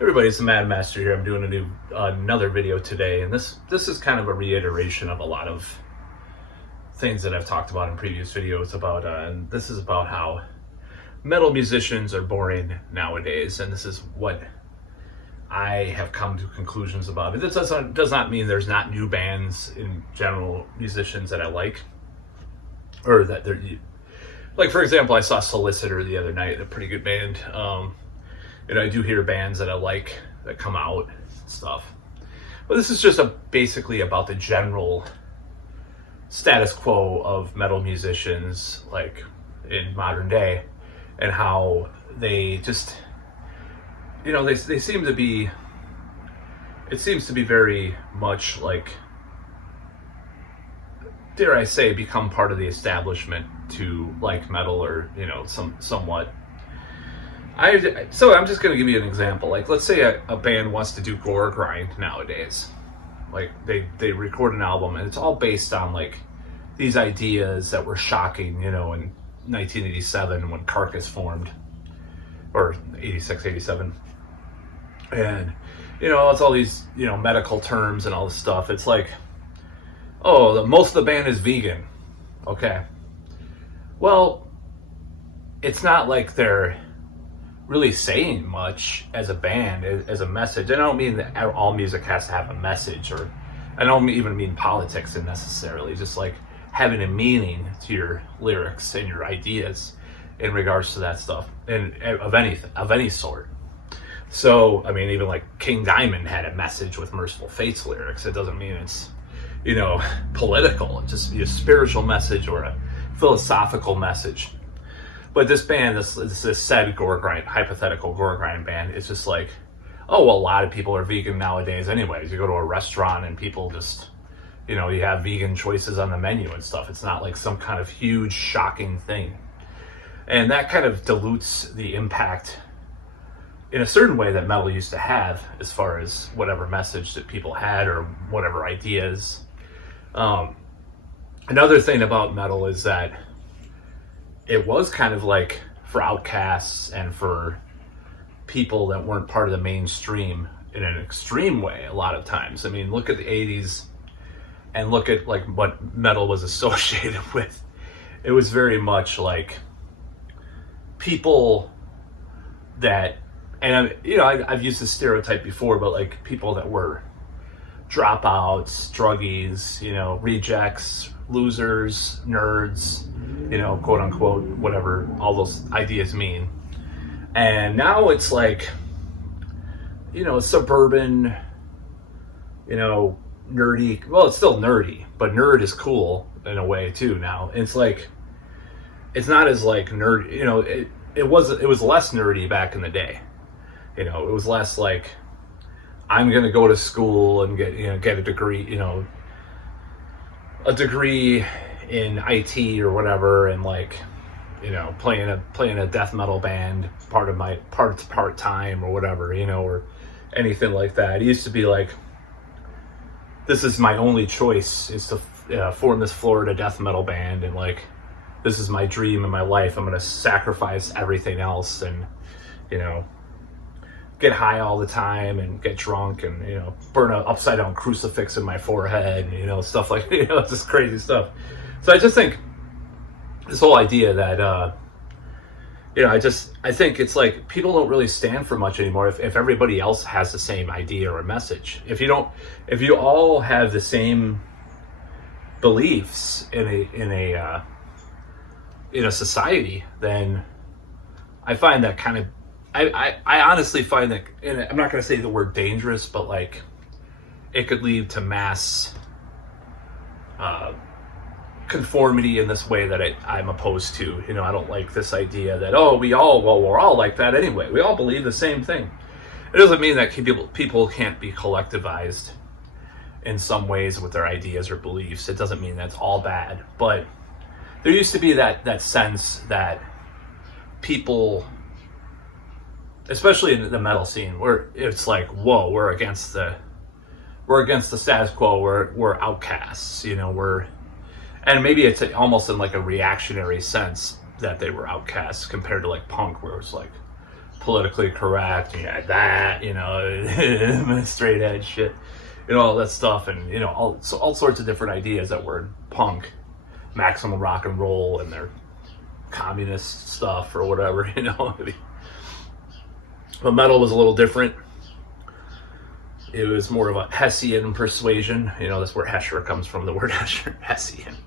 Everybody, it's the Mad Master here. I'm doing another video today, and this is kind of a reiteration of a lot of things that I've talked about in previous videos about, and this is about how metal musicians are boring nowadays, and this is what I have come to conclusions about it. This does not mean there's not new bands in general, musicians that I like, or that they're like, for example, I saw Solicitor the other night, a pretty good band. And I do hear bands that I like that come out and stuff. But this is just basically about the general status quo of metal musicians, like in modern day, and how they just, they seem to be, it seems to be very much like, dare I say, become part of the establishment to like metal, or, somewhat. So I'm just going to give you an example. Like, let's say a band wants to do gore grind nowadays. Like, they record an album, and it's all based on, like, these ideas that were shocking, in 1987 when Carcass formed, or 86, 87. And, it's all these, medical terms and all this stuff. It's like, oh, most of the band is vegan. Okay. Well, it's not like they're really saying much as a band, as a message. I don't mean that all music has to have a message, or I don't even mean politics necessarily, just like having a meaning to your lyrics and your ideas in regards to that stuff, and of any sort. So, I mean, even like King Diamond had a message with Merciful Fate's lyrics. It doesn't mean it's, political. It's just a spiritual message or a philosophical message. But this band, this said gore grind, hypothetical gore grind band, is just like, oh, well, a lot of people are vegan nowadays anyways. You go to a restaurant and people just, you have vegan choices on the menu and stuff. It's not like some kind of huge, shocking thing. And that kind of dilutes the impact in a certain way that metal used to have, as far as whatever message that people had or whatever ideas. Another thing about metal is that it was kind of like for outcasts and for people that weren't part of the mainstream in an extreme way a lot of times. I mean, look at the 80s and look at like what metal was associated with. It was very much like people that, and I've used this stereotype before, but like people that were dropouts, druggies, rejects, losers, nerds, quote unquote, whatever all those ideas mean. And now it's like, suburban, nerdy. Well, it's still nerdy, but nerd is cool in a way too now. It's like, it's not as like nerd, it was less nerdy back in the day. It was less like, I'm going to go to school and get a degree, a degree in IT or whatever, and like, playing a death metal band part time or whatever, or anything like that. It used to be like, this is my only choice, is to form this Florida death metal band, and like, this is my dream in my life. I'm going to sacrifice everything else and, get high all the time and get drunk and, burn an upside down crucifix in my forehead, and, stuff like, just crazy stuff. So I just think this whole idea that, I think it's like people don't really stand for much anymore if everybody else has the same idea or message. If you all have the same beliefs in a society, then I find that kind of, I honestly find that, and I'm not going to say the word dangerous, but like it could lead to mass conformity in this way that I'm opposed to. I don't like this idea that, we're all like that anyway. We all believe the same thing. It doesn't mean that people can't be collectivized in some ways with their ideas or beliefs. It doesn't mean that's all bad. But there used to be that sense that people, especially in the metal scene, where it's like, whoa, we're against the status quo, we're outcasts, and maybe it's almost in like a reactionary sense that they were outcasts compared to like punk, where it's like politically correct, you had that, straight edge shit, all that stuff, and all sorts of different ideas that were punk, maximum rock and roll, and their communist stuff or whatever, But metal was a little different. It was more of a Hessian persuasion. That's where Hesher comes from, the word Hesher, Hessian.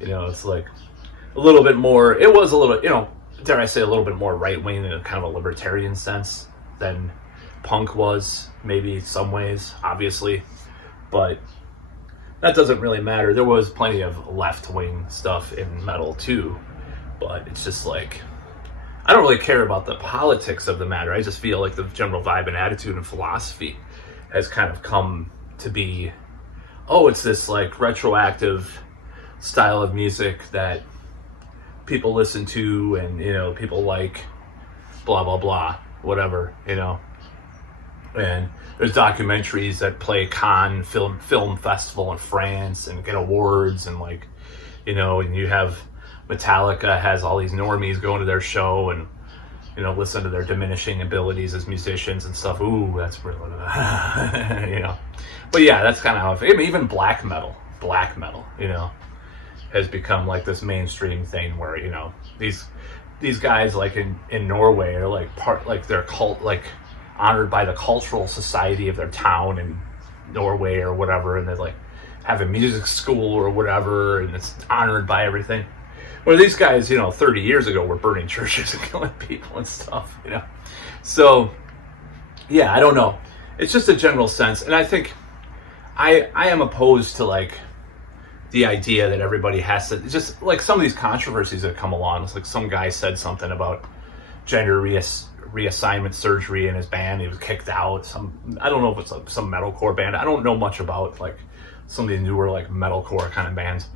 It's like a little bit more, it was a little, dare I say, a little bit more right-wing in a kind of a libertarian sense than punk was, maybe some ways, obviously. But that doesn't really matter. There was plenty of left-wing stuff in metal too. But it's just like, I don't really care about the politics of the matter. I just feel like the general vibe and attitude and philosophy has kind of come to be, it's this like retroactive style of music that people listen to, and people like blah blah blah, whatever, and there's documentaries that play Cannes film festival in France and get awards, and like, and you have Metallica has all these normies going to their show and listen to their diminishing abilities as musicians and stuff. Ooh, that's really but yeah, that's kind of how even black metal has become like this mainstream thing where these guys like in Norway are like they're cult, like honored by the cultural society of their town in Norway or whatever, and they like have a music school or whatever, and it's honored by everything. Where these guys 30 years ago were burning churches and killing people and stuff, So yeah, I don't know, it's just a general sense. And I think I am opposed to like the idea that everybody has to, just like some of these controversies that come along. It's like some guy said something about gender reassignment surgery in his band. He was kicked out. I don't know if it's some metalcore band. I don't know much about like some of the newer like metalcore kind of bands.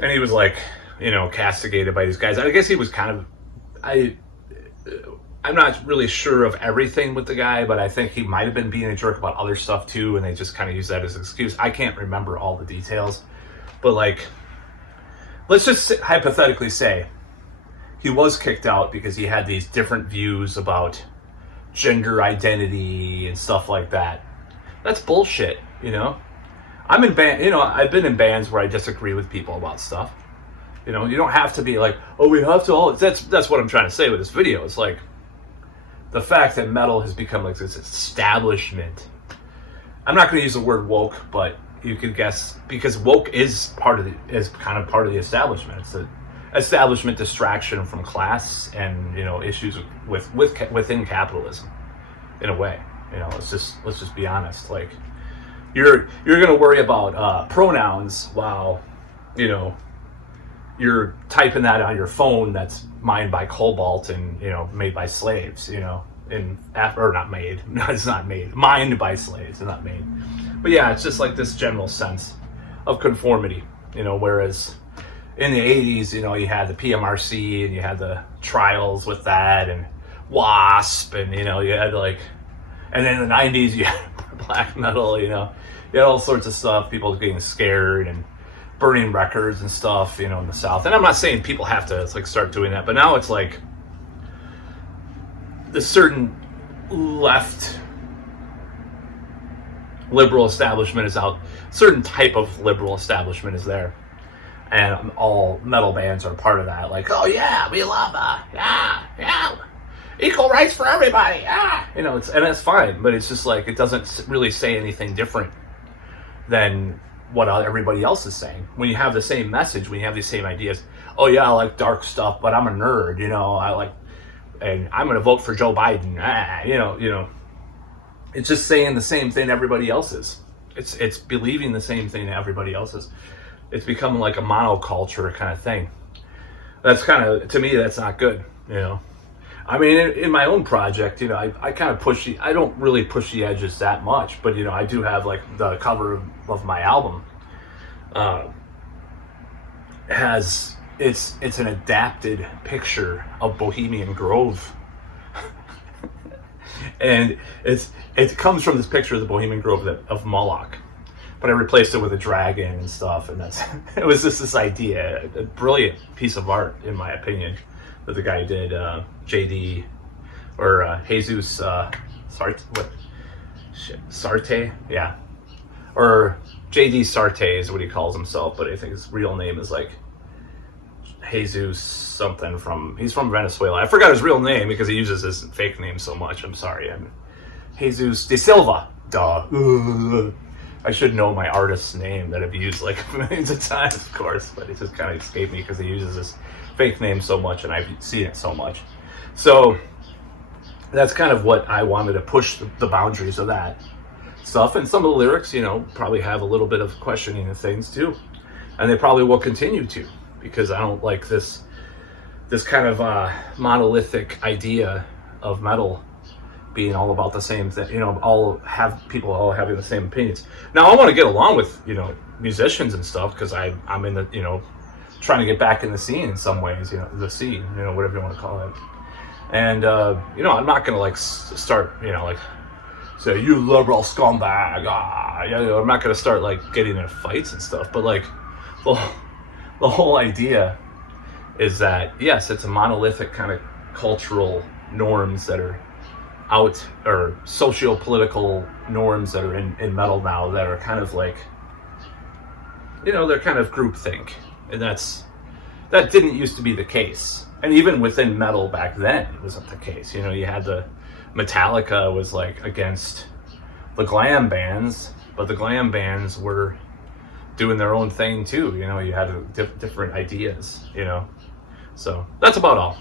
And he was like, castigated by these guys. I guess he was kind of, I'm not really sure of everything with the guy, but I think he might have been being a jerk about other stuff too, and they just kind of use that as an excuse. I can't remember all the details, but like, let's just hypothetically say he was kicked out because he had these different views about gender identity and stuff like that. That's bullshit, I'm in band, I've been in bands where I disagree with people about stuff. You don't have to be like, we have to all, that's what I'm trying to say with this video. It's like the fact that metal has become like this establishment. I'm not going to use the word woke, but you could guess, because woke is kind of part of the establishment. It's the establishment distraction from class and, issues within capitalism in a way. Let's just be honest. Like, you're going to worry about pronouns while, you're typing that on your phone that's mined by cobalt and, made by slaves, or not made. No, it's not made. Mined by slaves and not made. But yeah, it's just like this general sense of conformity, whereas in the 80s, you had the PMRC and you had the trials with that and WASP and, you had like, and then in the 90s, you had black metal, you had all sorts of stuff, people getting scared and burning records and stuff, in the South. And I'm not saying people have to start doing that, but now it's like the certain left liberal establishment is out, certain type of liberal establishment is there, and all metal bands are part of that. Like, oh yeah, we love equal rights for everybody, and it's fine, but it's just like it doesn't really say anything different than what everybody else is saying. When you have the same message, when you have these same ideas, oh yeah, I like dark stuff, but I'm a nerd, I like, and I'm going to vote for Joe Biden, it's just saying the same thing everybody else is. It's believing the same thing everybody else is. It's becoming like a monoculture kind of thing. That's kind of, to me, that's not good, I mean, in my own project, I kind of I don't really push the edges that much, but, I do have like the cover of my album it's an adapted picture of Bohemian Grove. And it comes from this picture of the Bohemian Grove of Moloch, but I replaced it with a dragon and stuff, and it was just this idea, a brilliant piece of art in my opinion, that the guy did, JD or Jesus Sarte, yeah, or JD Sarte is what he calls himself, but I think his real name is like Jesus something he's from Venezuela. I forgot his real name because he uses his fake name so much. I'm sorry. I'm Jesus de Silva. Duh. I should know my artist's name that I've used like millions of times, of course, but it just kind of escaped me because he uses his fake name so much and I've seen it so much. So that's kind of what I wanted to push the boundaries of that stuff. And some of the lyrics, you know, probably have a little bit of questioning of things too. And they probably will continue to, because I don't like this kind of monolithic idea of metal being all about the same thing, you know, people all having the same opinions. Now I want to get along with, you know, musicians and stuff, because I'm in the, you know, trying to get back in the scene in some ways, you know, the scene, you know, whatever you want to call it. And you know, I'm not gonna like start, you know, like say you liberal scumbag, you know, I'm not gonna start like getting in fights and stuff, but like the whole idea is that yes, it's a monolithic kind of cultural norms that are out, or socio-political norms that are in metal now that are kind of like, you know, they're kind of groupthink, and that didn't used to be the case. And even within metal back then, it wasn't the case. You know, you had the Metallica was like against the glam bands, but the glam bands were doing their own thing too. You know, you had different ideas, you know. So that's about all.